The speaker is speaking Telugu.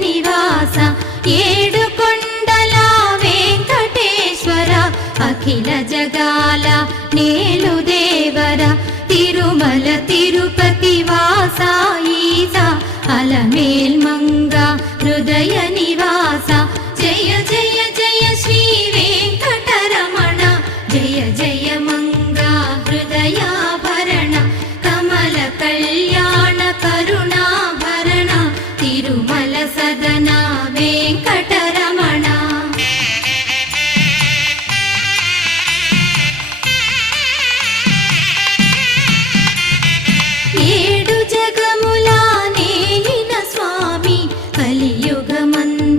నివాస ఏడు కొండల వెంకటేశ్వర అఖిల జగాల నేలు దేవర తిరుమల తిరుపతి వాస ఈస అలమేల్ మంగ హృదయ నివాస జయ జయ జయ శ్రీ వెంకటరమణ జయ జయ మంగ హృదయాభరణ కమల కళ్యాణ కరుణాభరణ తిరుమల సదన వెంకటరమణ ఏడు జగముల నేలిన స్వామి కలియుగమందు